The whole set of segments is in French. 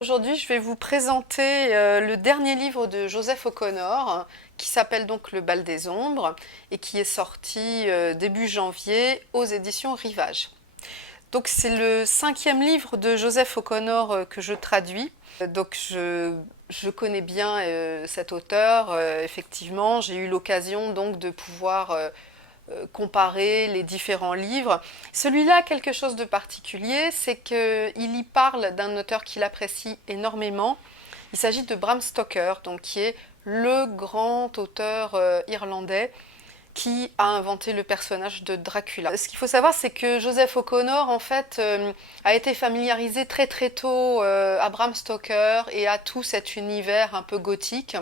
Aujourd'hui, je vais vous présenter le dernier livre de Joseph O'Connor, qui s'appelle donc Le Bal des Ombres, et qui est sorti début janvier aux éditions Rivage. Donc c'est le 5e livre de Joseph O'Connor que je traduis. Donc je connais bien cet auteur, effectivement. J'ai eu l'occasion donc de pouvoir comparer les différents livres. Celui-là a quelque chose de particulier, c'est qu'il y parle d'un auteur qu'il apprécie énormément. Il s'agit de Bram Stoker, donc qui est le grand auteur irlandais qui a inventé le personnage de Dracula. Ce qu'il faut savoir, c'est que Joseph O'Connor, en fait, a été familiarisé très très tôt à Bram Stoker et à tout cet univers un peu gothique,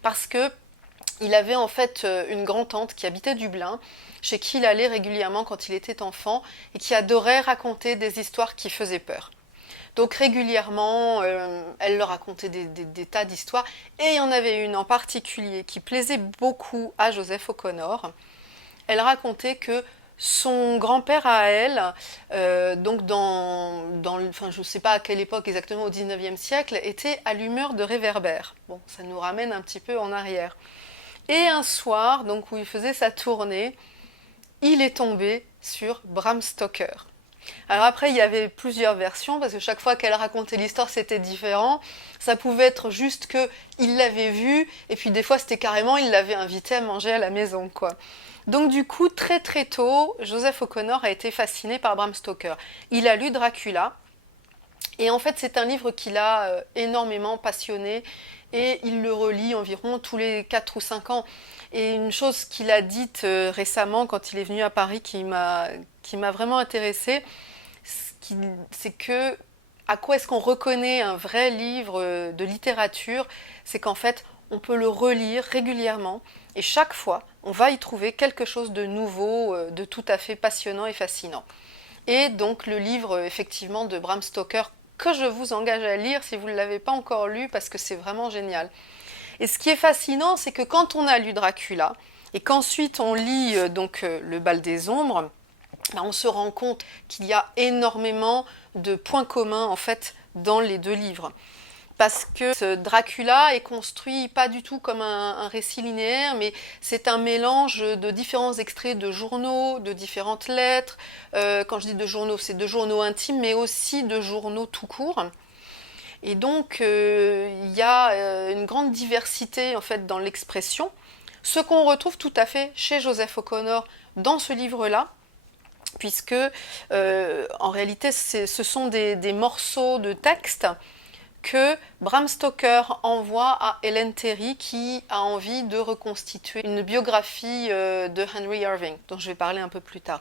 parce que il avait en fait une grand-tante qui habitait Dublin, chez qui il allait régulièrement quand il était enfant, et qui adorait raconter des histoires qui faisaient peur. Donc régulièrement, elle leur racontait des tas d'histoires, et il y en avait une en particulier qui plaisait beaucoup à Joseph O'Connor. Elle racontait que son grand-père à elle, donc enfin, je ne sais pas à quelle époque exactement, au 19e siècle, était allumeur de réverbères. Bon, ça nous ramène un petit peu en arrière. Et un soir, donc où il faisait sa tournée, il est tombé sur Bram Stoker. Alors après, il y avait plusieurs versions, parce que chaque fois qu'elle racontait l'histoire, c'était différent. Ça pouvait être juste que il l'avait vu, et puis des fois, c'était carrément, il l'avait invité à manger à la maison, quoi. Donc du coup, très très tôt, Joseph O'Connor a été fasciné par Bram Stoker. Il a lu Dracula, et en fait, c'est un livre qui l'a énormément passionné, et il le relit environ tous les 4 ou 5 ans. Et une chose qu'il a dite récemment quand il est venu à Paris qui m'a vraiment intéressée, c'est que à quoi est-ce qu'on reconnaît un vrai livre de littérature? C'est qu'en fait, on peut le relire régulièrement et chaque fois, on va y trouver quelque chose de nouveau, de tout à fait passionnant et fascinant. Et donc le livre effectivement de Bram Stoker que je vous engage à lire si vous ne l'avez pas encore lu parce que c'est vraiment génial. Et ce qui est fascinant, c'est que quand on a lu Dracula et qu'ensuite on lit Le Bal des Ombres, ben, on se rend compte qu'il y a énormément de points communs en fait dans les deux livres. Parce que ce Dracula est construit pas du tout comme un récit linéaire, mais c'est un mélange de différents extraits de journaux, de différentes lettres. Quand je dis de journaux, c'est de journaux intimes, mais aussi de journaux tout court. Et donc, il y a une grande diversité en fait dans l'expression, ce qu'on retrouve tout à fait chez Joseph O'Connor dans ce livre-là, puisque en réalité, ce sont des morceaux de texte que Bram Stoker envoie à Ellen Terry qui a envie de reconstituer une biographie de Henry Irving, dont je vais parler un peu plus tard.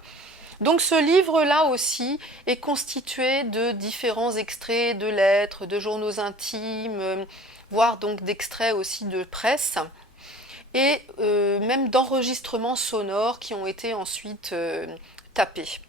Donc ce livre-là aussi est constitué de différents extraits de lettres, de journaux intimes, voire donc d'extraits aussi de presse, et même d'enregistrements sonores qui ont été ensuite tapés.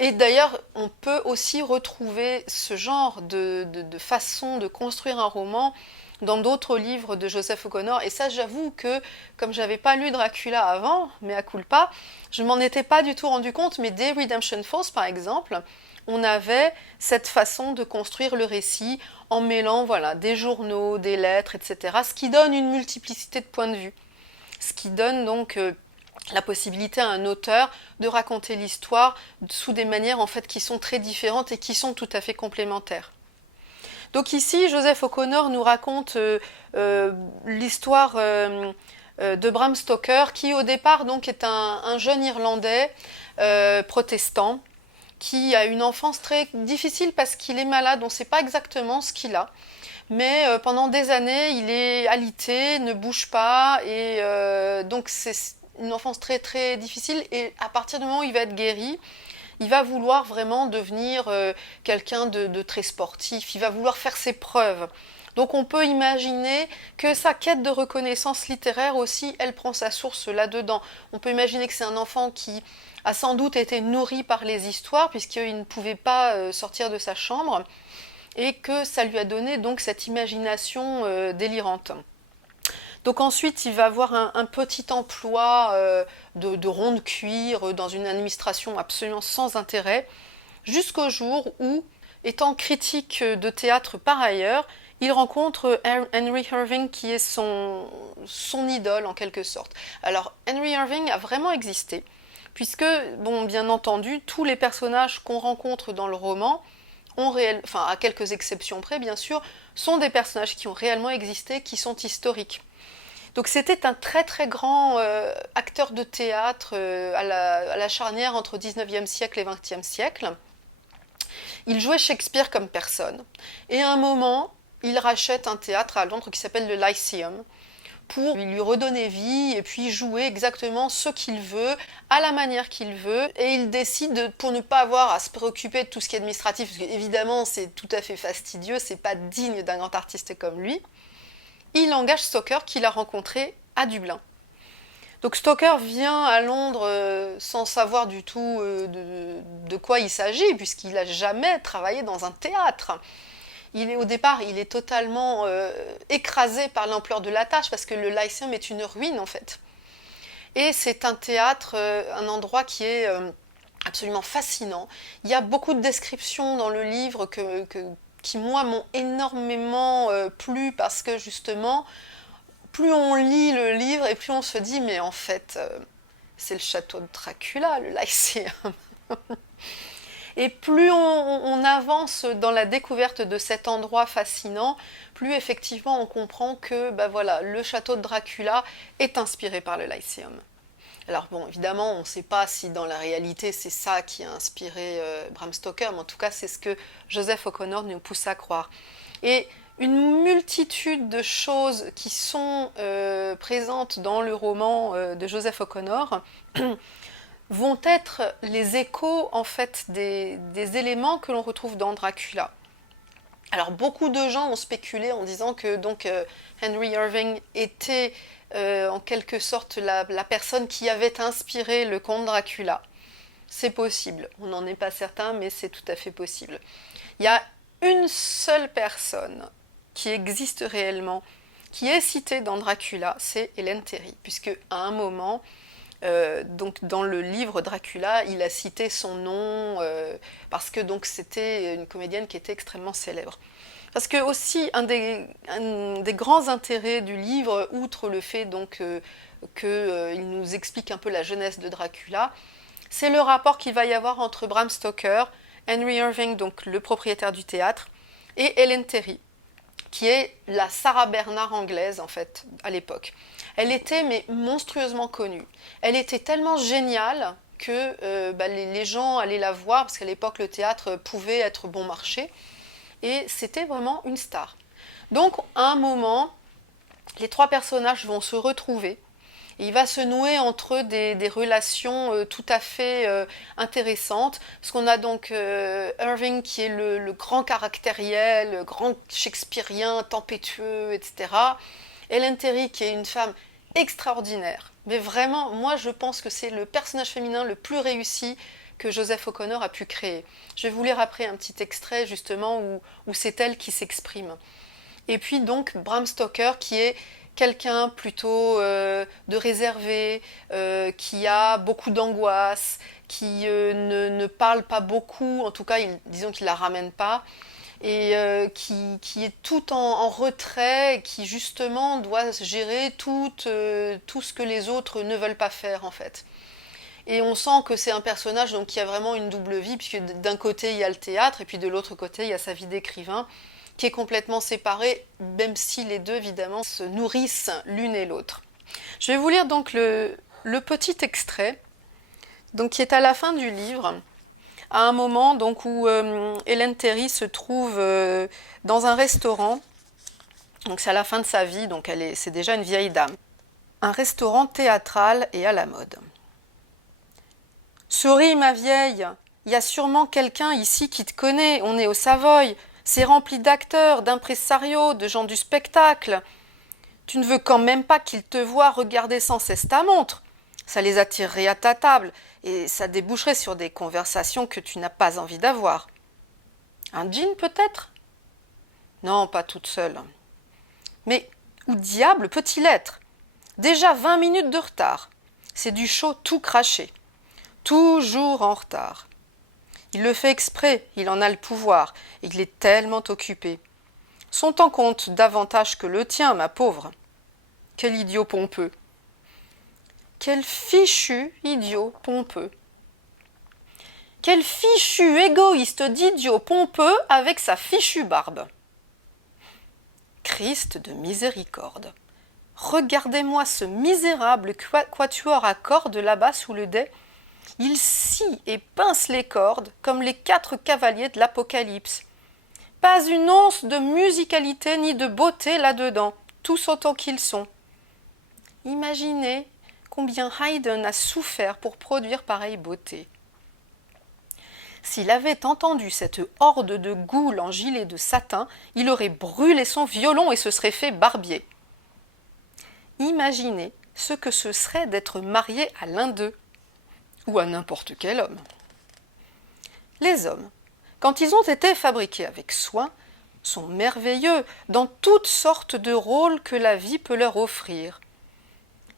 Et d'ailleurs, on peut aussi retrouver ce genre de façon de construire un roman dans d'autres livres de Joseph O'Connor. Et ça, j'avoue que, comme j'avais pas lu Dracula avant, mea culpa, je m'en étais pas du tout rendu compte, mais dès Redemption Falls, par exemple, on avait cette façon de construire le récit en mêlant voilà, des journaux, des lettres, etc., ce qui donne une multiplicité de points de vue. Ce qui donne donc la possibilité à un auteur de raconter l'histoire sous des manières en fait qui sont très différentes et qui sont tout à fait complémentaires. Donc ici, Joseph O'Connor nous raconte l'histoire de Bram Stoker, qui au départ donc est un jeune Irlandais protestant qui a une enfance très difficile parce qu'il est malade, on ne sait pas exactement ce qu'il a. Mais pendant des années, il est alité, ne bouge pas, et donc c'est une enfance très très difficile. Et à partir du moment où il va être guéri, il va vouloir vraiment devenir quelqu'un de très sportif, il va vouloir faire ses preuves. Donc on peut imaginer que sa quête de reconnaissance littéraire aussi, elle prend sa source là-dedans. On peut imaginer que c'est un enfant qui a sans doute été nourri par les histoires, puisqu'il ne pouvait pas sortir de sa chambre, et que ça lui a donné donc cette imagination délirante. Donc ensuite, il va avoir un petit emploi de rond de cuir dans une administration absolument sans intérêt, jusqu'au jour où étant critique de théâtre par ailleurs, il rencontre Henry Irving qui est son idole en quelque sorte. Alors Henry Irving a vraiment existé, puisque, bon, bien entendu, tous les personnages qu'on rencontre dans le roman, enfin à quelques exceptions près bien sûr, sont des personnages qui ont réellement existé, qui sont historiques. Donc c'était un très très grand acteur de théâtre à la charnière entre 19e siècle et 20e siècle. Il jouait Shakespeare comme personne. Et à un moment, il rachète un théâtre à Londres qui s'appelle le Lyceum pour lui redonner vie et puis jouer exactement ce qu'il veut, à la manière qu'il veut. Et il décide, pour ne pas avoir à se préoccuper de tout ce qui est administratif, parce qu'évidemment c'est tout à fait fastidieux, c'est pas digne d'un grand artiste comme lui, il engage Stoker qu'il a rencontré à Dublin. Donc Stoker vient à Londres sans savoir du tout de quoi il s'agit, puisqu'il n'a jamais travaillé dans un théâtre. Au départ, il est totalement écrasé par l'ampleur de la tâche, parce que le Lyceum est une ruine en fait. Et c'est un théâtre, un endroit qui est absolument fascinant. Il y a beaucoup de descriptions dans le livre qui moi m'ont énormément plu, parce que justement, plus on lit le livre et plus on se dit mais en fait c'est le château de Dracula, le Lycéum. Et plus on avance dans la découverte de cet endroit fascinant, plus effectivement on comprend que voilà, le château de Dracula est inspiré par le Lycéum. Alors bon, évidemment, on ne sait pas si dans la réalité c'est ça qui a inspiré Bram Stoker, mais en tout cas c'est ce que Joseph O'Connor nous pousse à croire. Et une multitude de choses qui sont présentes dans le roman de Joseph O'Connor vont être les échos en fait des éléments que l'on retrouve dans Dracula. Alors beaucoup de gens ont spéculé en disant que donc Henry Irving était en quelque sorte la personne qui avait inspiré le comte Dracula. C'est possible, on n'en est pas certain, mais c'est tout à fait possible. Il y a une seule personne qui existe réellement, qui est citée dans Dracula, c'est Ellen Terry, puisque à un moment, donc dans le livre Dracula, il a cité son nom parce que donc c'était une comédienne qui était extrêmement célèbre. Parce que aussi un des grands intérêts du livre, outre le fait donc qu'il nous explique un peu la jeunesse de Dracula, c'est le rapport qu'il va y avoir entre Bram Stoker, Henry Irving, donc le propriétaire du théâtre, et Ellen Terry, qui est la Sarah Bernhardt anglaise en fait à l'époque. Elle était mais monstrueusement connue. Elle était tellement géniale que les gens allaient la voir, parce qu'à l'époque le théâtre pouvait être bon marché, et c'était vraiment une star. Donc à un moment, les trois personnages vont se retrouver, et il va se nouer entre eux des relations tout à fait intéressantes, parce qu'on a donc Irving qui est le grand caractériel, le grand shakespearien, tempétueux, etc. Ellen Terry qui est une femme extraordinaire. Mais vraiment, moi je pense que c'est le personnage féminin le plus réussi que Joseph O'Connor a pu créer. Je vais vous lire après un petit extrait justement où c'est elle qui s'exprime. Et puis donc Bram Stoker qui est quelqu'un plutôt de réservé, qui a beaucoup d'angoisse, qui ne parle pas beaucoup, en tout cas disons qu'il ne la ramène pas, et qui est tout en retrait, qui justement doit gérer tout ce que les autres ne veulent pas faire en fait. Et on sent que c'est un personnage donc, qui a vraiment une double vie, puisque d'un côté il y a le théâtre, et puis de l'autre côté il y a sa vie d'écrivain, qui est complètement séparée, même si les deux évidemment se nourrissent l'une et l'autre. Je vais vous lire donc le petit extrait donc, qui est à la fin du livre, à un moment donc, où Ellen Terry se trouve dans un restaurant, donc c'est à la fin de sa vie, donc c'est déjà une vieille dame. Un restaurant théâtral et à la mode. Souris, ma vieille, il y a sûrement quelqu'un ici qui te connaît, on est au Savoy, c'est rempli d'acteurs, d'impresarios, de gens du spectacle. Tu ne veux quand même pas qu'ils te voient regarder sans cesse ta montre. Ça les attirerait à ta table et ça déboucherait sur des conversations que tu n'as pas envie d'avoir. Un gin peut-être ? Non, pas toute seule. Mais où diable peut-il être ? Déjà 20 minutes de retard. C'est du show tout craché. Toujours en retard. Il le fait exprès, il en a le pouvoir, et il est tellement occupé. Son temps compte davantage que le tien, ma pauvre. Quel idiot pompeux. Quel fichu idiot pompeux. Quel fichu égoïste d'idiot pompeux avec sa fichue barbe. Christ de miséricorde. Regardez-moi ce misérable quatuor à cordes là-bas sous le dais. Il scie et pince les cordes comme les 4 cavaliers de l'Apocalypse. Pas une once de musicalité ni de beauté là-dedans, tous autant qu'ils sont. Imaginez combien Haydn a souffert pour produire pareille beauté. S'il avait entendu cette horde de goules en gilet de satin, il aurait brûlé son violon et se serait fait barbier. Imaginez ce que ce serait d'être marié à l'un d'eux, ou à n'importe quel homme. Les hommes, quand ils ont été fabriqués avec soin, sont merveilleux dans toutes sortes de rôles que la vie peut leur offrir.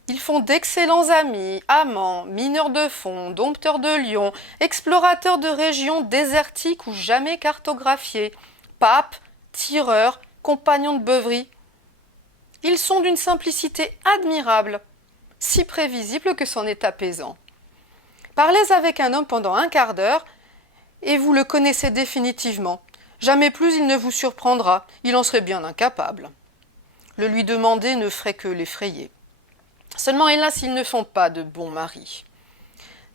Ils font d'excellents amis, amants, mineurs de fond, dompteurs de lions, explorateurs de régions désertiques ou jamais cartographiées, papes, tireurs, compagnons de beuverie. Ils sont d'une simplicité admirable, si prévisible que c'en est apaisant. Parlez avec un homme pendant un quart d'heure, et vous le connaissez définitivement. Jamais plus il ne vous surprendra, il en serait bien incapable. Le lui demander ne ferait que l'effrayer. Seulement, hélas, ils ne font pas de bons maris.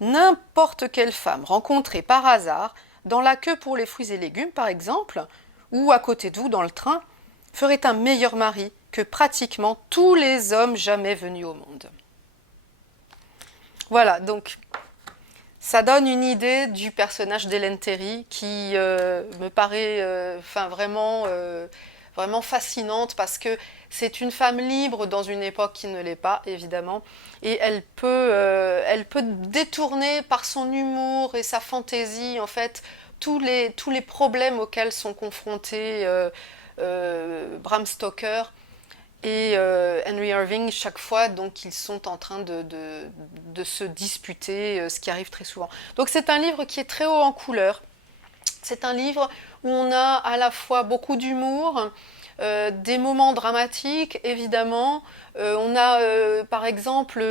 N'importe quelle femme rencontrée par hasard, dans la queue pour les fruits et légumes par exemple, ou à côté de vous dans le train, ferait un meilleur mari que pratiquement tous les hommes jamais venus au monde. Voilà, donc ça donne une idée du personnage d'Hélène Terry qui me paraît vraiment fascinante parce que c'est une femme libre dans une époque qui ne l'est pas, évidemment, et elle peut détourner par son humour et sa fantaisie, en fait, tous les problèmes auxquels sont confrontés Bram Stoker et Henry Irving chaque fois, donc ils sont en train de se disputer, ce qui arrive très souvent. Donc c'est un livre qui est très haut en couleur. C'est un livre où on a à la fois beaucoup d'humour, des moments dramatiques, évidemment. On a par exemple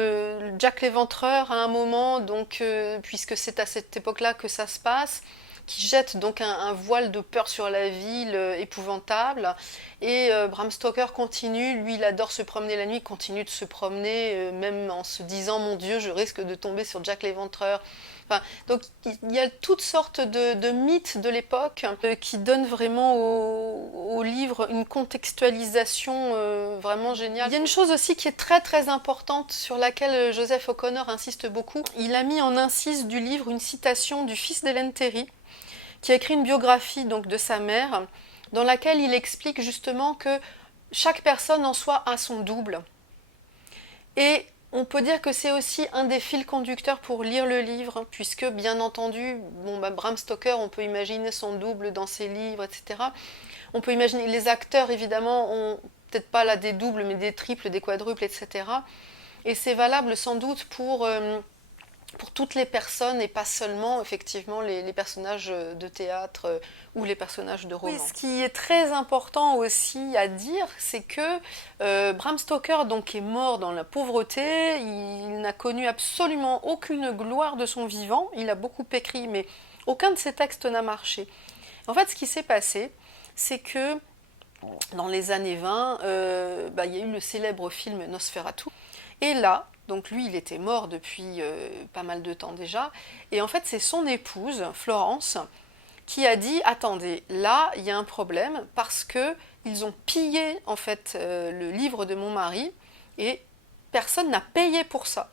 Jack l'Éventreur à un moment, donc, puisque c'est à cette époque-là que ça se passe, qui jette donc un voile de peur sur la ville épouvantable. Et Bram Stoker continue, lui il adore se promener la nuit, continue de se promener, même en se disant mon Dieu, je risque de tomber sur Jack l'Éventreur. Enfin, donc il y a toutes sortes de mythes de l'époque qui donnent vraiment au livre une contextualisation vraiment géniale. Il y a une chose aussi qui est très très importante sur laquelle Joseph O'Connor insiste beaucoup. Il a mis en incise du livre une citation du fils d'Hélène Terry, qui a écrit une biographie donc, de sa mère, dans laquelle il explique justement que chaque personne en soi a son double. Et on peut dire que c'est aussi un des fils conducteurs pour lire le livre, puisque bien entendu, Bram Stoker, on peut imaginer son double dans ses livres, etc. On peut imaginer, les acteurs évidemment ont peut-être pas là des doubles, mais des triples, des quadruples, etc. Et c'est valable sans doute pour toutes les personnes et pas seulement effectivement les personnages de théâtre ou les personnages de roman. Oui, ce qui est très important aussi à dire, c'est que Bram Stoker donc, est mort dans la pauvreté, il n'a connu absolument aucune gloire de son vivant, il a beaucoup écrit mais aucun de ses textes n'a marché. En fait, ce qui s'est passé, c'est que dans les années 20, il y a eu le célèbre film Nosferatu, et là, donc lui, il était mort depuis pas mal de temps déjà. Et en fait, c'est son épouse, Florence, qui a dit « Attendez, là, il y a un problème parce qu'ils ont pillé en fait le livre de mon mari et personne n'a payé pour ça. »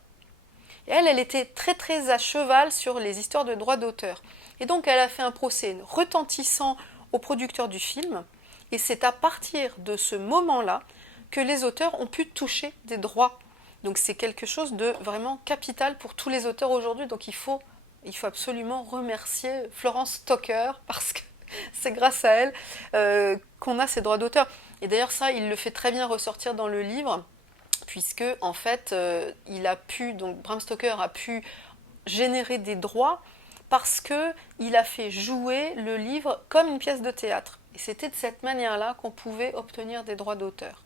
Et elle était très très à cheval sur les histoires de droits d'auteur. Et donc, elle a fait un procès retentissant au producteur du film. Et c'est à partir de ce moment-là que les auteurs ont pu toucher des droits. Donc c'est quelque chose de vraiment capital pour tous les auteurs aujourd'hui. Donc il faut absolument remercier Florence Stoker parce que c'est grâce à elle qu'on a ces droits d'auteur. Et d'ailleurs ça, il le fait très bien ressortir dans le livre, puisque en fait, donc Bram Stoker a pu générer des droits parce qu'il a fait jouer le livre comme une pièce de théâtre. Et c'était de cette manière-là qu'on pouvait obtenir des droits d'auteur.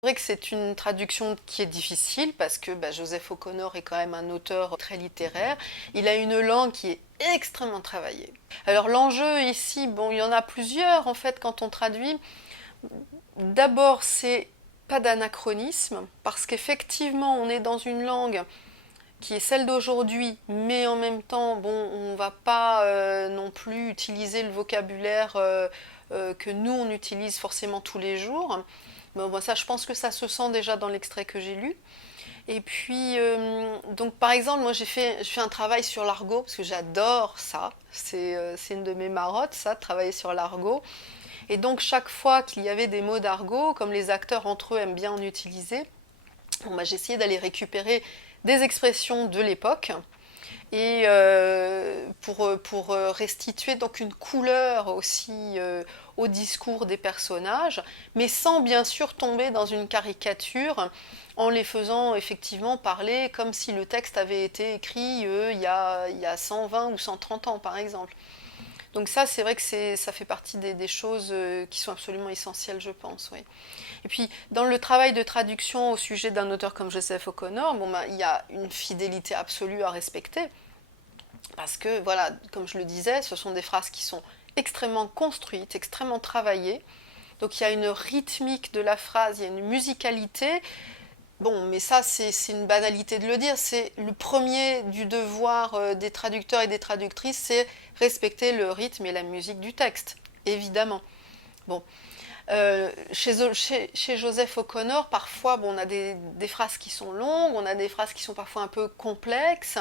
C'est vrai que c'est une traduction qui est difficile parce que Joseph O'Connor est quand même un auteur très littéraire. Il a une langue qui est extrêmement travaillée. Alors l'enjeu ici, bon, il y en a plusieurs en fait quand on traduit. D'abord, c'est pas d'anachronisme parce qu'effectivement, on est dans une langue qui est celle d'aujourd'hui, mais en même temps, bon, on va pas non plus utiliser le vocabulaire que nous on utilise forcément tous les jours. Bon, ça, je pense que ça se sent déjà dans l'extrait que j'ai lu. Et puis, donc par exemple, moi je fais un travail sur l'argot, parce que j'adore ça. C'est une de mes marottes, ça, de travailler sur l'argot. Et donc chaque fois qu'il y avait des mots d'argot, comme les acteurs entre eux aiment bien en utiliser, bon, j'essayais d'aller récupérer des expressions de l'époque et pour restituer donc une couleur aussi au discours des personnages, mais sans bien sûr tomber dans une caricature en les faisant effectivement parler comme si le texte avait été écrit il y a 120 ou 130 ans par exemple. Donc ça, c'est vrai que ça fait partie des choses qui sont absolument essentielles, je pense. Oui. Et puis, dans le travail de traduction au sujet d'un auteur comme Joseph O'Connor, il y a une fidélité absolue à respecter. Parce que, voilà, comme je le disais, ce sont des phrases qui sont extrêmement construites, extrêmement travaillées. Donc il y a une rythmique de la phrase, il y a une musicalité. Bon, mais ça, c'est une banalité de le dire. C'est le premier du devoir des traducteurs et des traductrices, c'est respecter le rythme et la musique du texte, évidemment. Bon, chez Joseph O'Connor, parfois, bon, on a des phrases qui sont longues, on a des phrases qui sont parfois un peu complexes,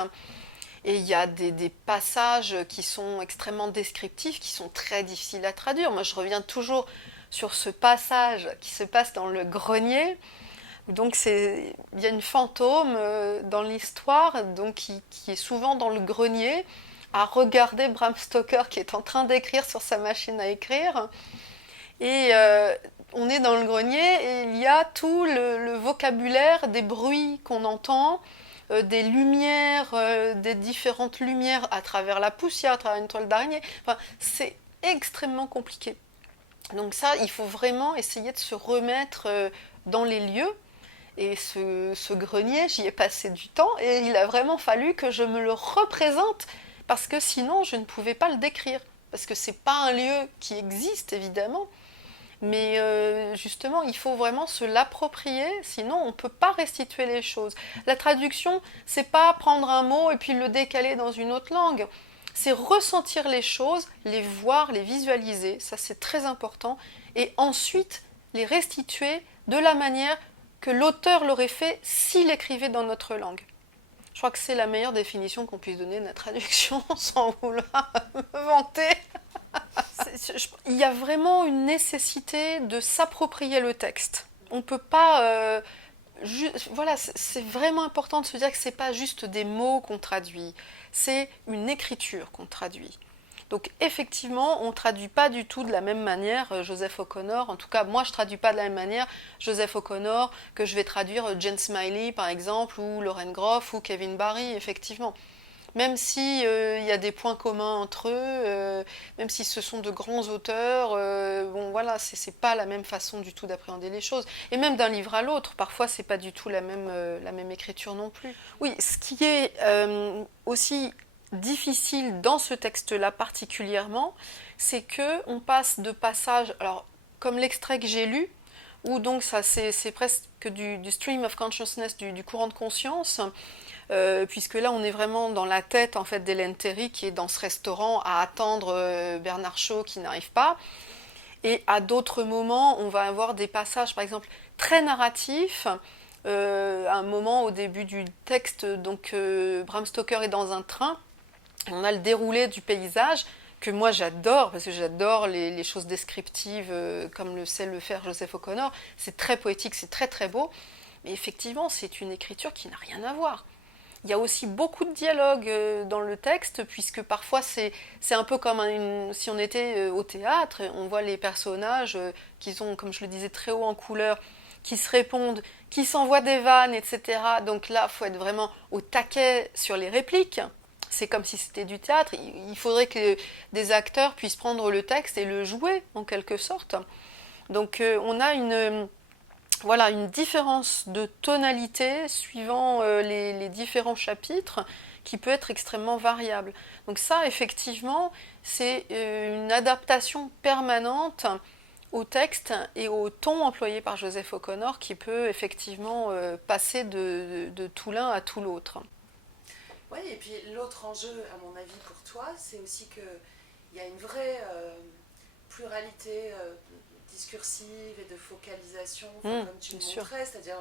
et il y a des passages qui sont extrêmement descriptifs, qui sont très difficiles à traduire. Moi, je reviens toujours sur ce passage qui se passe dans le grenier. Donc il y a une fantôme dans l'histoire donc qui est souvent dans le grenier à regarder Bram Stoker qui est en train d'écrire sur sa machine à écrire. Et on est dans le grenier et il y a tout le vocabulaire des bruits qu'on entend, des lumières, des différentes lumières à travers la poussière, à travers une toile d'araignée. Enfin, c'est extrêmement compliqué. Donc ça, il faut vraiment essayer de se remettre dans les lieux. Et ce grenier, j'y ai passé du temps et il a vraiment fallu que je me le représente parce que sinon je ne pouvais pas le décrire. Parce que c'est pas un lieu qui existe évidemment, mais justement il faut vraiment se l'approprier, sinon on ne peut pas restituer les choses. La traduction, c'est pas prendre un mot et puis le décaler dans une autre langue. C'est ressentir les choses, les voir, les visualiser, ça c'est très important, et ensuite les restituer de la manière que l'auteur l'aurait fait s'il écrivait dans notre langue. Je crois que c'est la meilleure définition qu'on puisse donner de la traduction sans vouloir me vanter. Il y a vraiment une nécessité de s'approprier le texte. On ne peut pas... voilà, c'est vraiment important de se dire que ce n'est pas juste des mots qu'on traduit, c'est une écriture qu'on traduit. Donc effectivement, on ne traduit pas du tout de la même manière Joseph O'Connor. En tout cas, moi, je ne traduis pas de la même manière Joseph O'Connor que je vais traduire Jane Smiley, par exemple, ou Lauren Groff, ou Kevin Barry, effectivement. Même si il y a des points communs entre eux, même si ce sont de grands auteurs, bon voilà, c'est pas la même façon du tout d'appréhender les choses. Et même d'un livre à l'autre, parfois c'est pas du tout la même écriture non plus. Oui, ce qui est aussi difficile dans ce texte-là particulièrement, c'est que on passe de passages, alors comme l'extrait que j'ai lu, où donc ça c'est presque du stream of consciousness, du courant de conscience, puisque là on est vraiment dans la tête en fait d'Hélène Terry qui est dans ce restaurant à attendre Bernard Shaw qui n'arrive pas. Et à d'autres moments, on va avoir des passages, par exemple, très narratifs. À un moment au début du texte, donc Bram Stoker est dans un train. On a le déroulé du paysage que moi j'adore, parce que j'adore les choses descriptives comme le sait le faire Joseph O'Connor. C'est très poétique, c'est très très beau. Mais effectivement, c'est une écriture qui n'a rien à voir. Il y a aussi beaucoup de dialogue dans le texte, puisque parfois c'est un peu comme si on était au théâtre, on voit les personnages qui sont, comme je le disais, très haut en couleur, qui se répondent, qui s'envoient des vannes, etc. Donc là, il faut être vraiment au taquet sur les répliques. C'est comme si c'était du théâtre. Il faudrait que des acteurs puissent prendre le texte et le jouer, en quelque sorte. Donc on a voilà, une différence de tonalité suivant les différents chapitres qui peut être extrêmement variable. Donc ça, effectivement, c'est une adaptation permanente au texte et au ton employé par Joseph O'Connor qui peut effectivement passer de tout l'un à tout l'autre. Oui, et puis l'autre enjeu, à mon avis, pour toi, c'est aussi qu'il y a une vraie pluralité discursive et de focalisation, comme tu le montrais, c'est-à-dire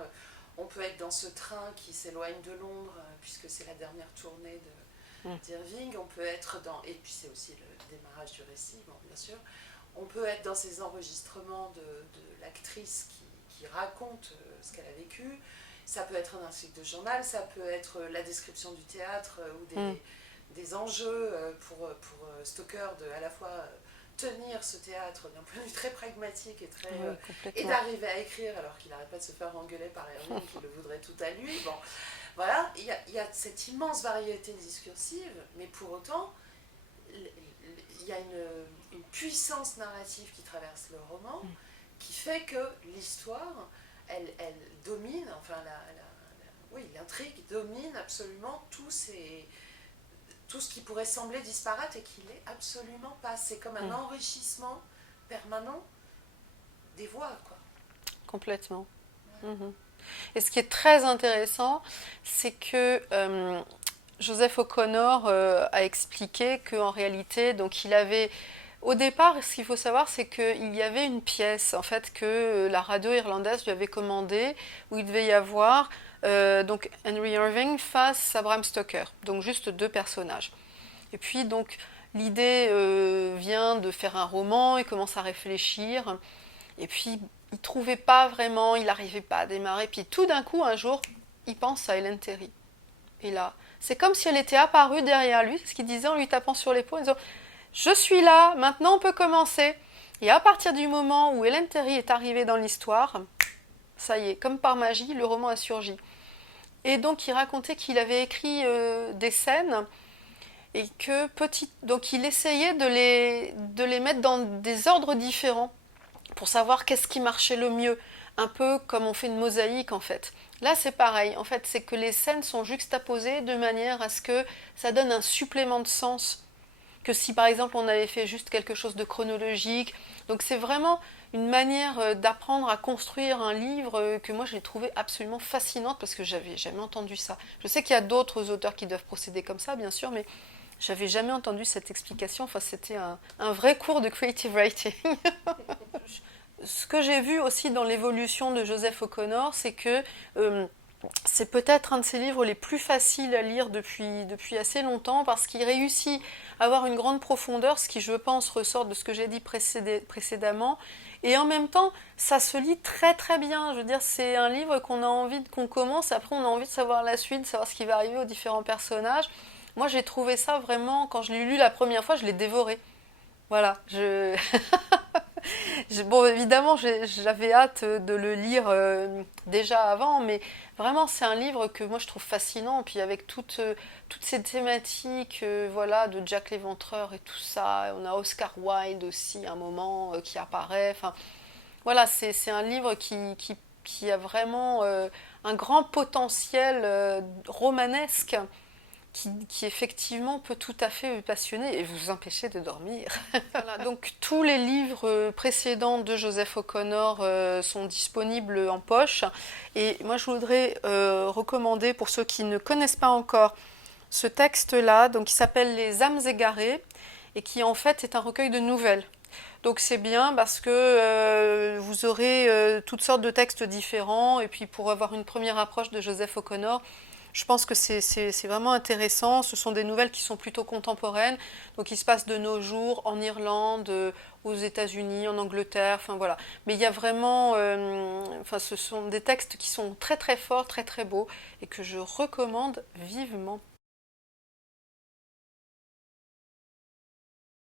on peut être dans ce train qui s'éloigne de Londres, puisque c'est la dernière tournée d'Irving, on peut être dans, et puis c'est aussi le démarrage du récit, bon, bien sûr, on peut être dans ces enregistrements de l'actrice qui raconte ce qu'elle a vécu. Ça peut être un article de journal, ça peut être la description du théâtre ou des enjeux pour Stoker de à la fois tenir ce théâtre d'un point de vue très pragmatique et, et d'arriver à écrire alors qu'il n'arrête pas de se faire engueuler par Irving qui le voudrait tout à lui. Bon, voilà, il y a cette immense variété discursive, mais pour autant, il y a une puissance narrative qui traverse le roman qui fait que l'histoire... Elle domine, enfin oui, l'intrigue domine absolument tout ce qui pourrait sembler disparate et qui l'est absolument pas. C'est comme un enrichissement permanent des voix, quoi. Complètement. Ouais. Et ce qui est très intéressant, c'est que Joseph O'Connor a expliqué qu'en réalité, donc il avait... Au départ, ce qu'il faut savoir, c'est qu'il y avait une pièce en fait que la radio irlandaise lui avait commandée où il devait y avoir donc Henry Irving face à Bram Stoker, donc juste deux personnages. Et puis donc l'idée vient de faire un roman, il commence à réfléchir, et puis il trouvait pas vraiment, il n'arrivait pas à démarrer, puis tout d'un coup un jour, il pense à Ellen Terry. Et là, c'est comme si elle était apparue derrière lui, c'est ce qu'il disait en lui tapant sur l'épaule, en disant je suis là, maintenant on peut commencer. Et à partir du moment où Ellen Terry est arrivée dans l'histoire, ça y est, comme par magie, le roman a surgi. Et donc il racontait qu'il avait écrit des scènes et que donc il essayait de les mettre dans des ordres différents pour savoir qu'est-ce qui marchait le mieux. Un peu comme on fait une mosaïque en fait. Là c'est pareil, en fait c'est que les scènes sont juxtaposées de manière à ce que ça donne un supplément de sens que si par exemple on avait fait juste quelque chose de chronologique. Donc c'est vraiment une manière d'apprendre à construire un livre que moi j'ai trouvé absolument fascinante parce que j'avais jamais entendu ça. Je sais qu'il y a d'autres auteurs qui doivent procéder comme ça bien sûr, mais j'avais jamais entendu cette explication. Enfin c'était un vrai cours de creative writing. Ce que j'ai vu aussi dans l'évolution de Joseph O'Connor, c'est que c'est peut-être un de ses livres les plus faciles à lire depuis assez longtemps parce qu'il réussit à avoir une grande profondeur, ce qui je pense ressort de ce que j'ai dit précédemment, et en même temps ça se lit très très bien. Je veux dire, c'est un livre qu'on commence, après on a envie de savoir la suite, de savoir ce qui va arriver aux différents personnages. Moi j'ai trouvé ça vraiment, quand je l'ai lu la première fois, je l'ai dévoré. Voilà, bon, évidemment, j'avais hâte de le lire déjà avant, mais vraiment, c'est un livre que moi je trouve fascinant. Puis avec toutes ces thématiques, voilà, de Jack l'Éventreur et tout ça, on a Oscar Wilde aussi, à un moment, qui apparaît. Enfin, voilà, c'est un livre qui a vraiment un grand potentiel romanesque qui effectivement peut tout à fait vous passionner et vous empêcher de dormir. Voilà, donc tous les livres précédents de Joseph O'Connor sont disponibles en poche. Et moi je voudrais recommander pour ceux qui ne connaissent pas encore ce texte-là, donc qui s'appelle Les âmes égarées et qui en fait est un recueil de nouvelles. Donc c'est bien parce que vous aurez toutes sortes de textes différents et puis pour avoir une première approche de Joseph O'Connor, je pense que c'est vraiment intéressant. Ce sont des nouvelles qui sont plutôt contemporaines, donc qui se passent de nos jours en Irlande, aux États-Unis, en Angleterre, enfin voilà. Mais il y a vraiment, ce sont des textes qui sont très très forts, très très beaux et que je recommande vivement.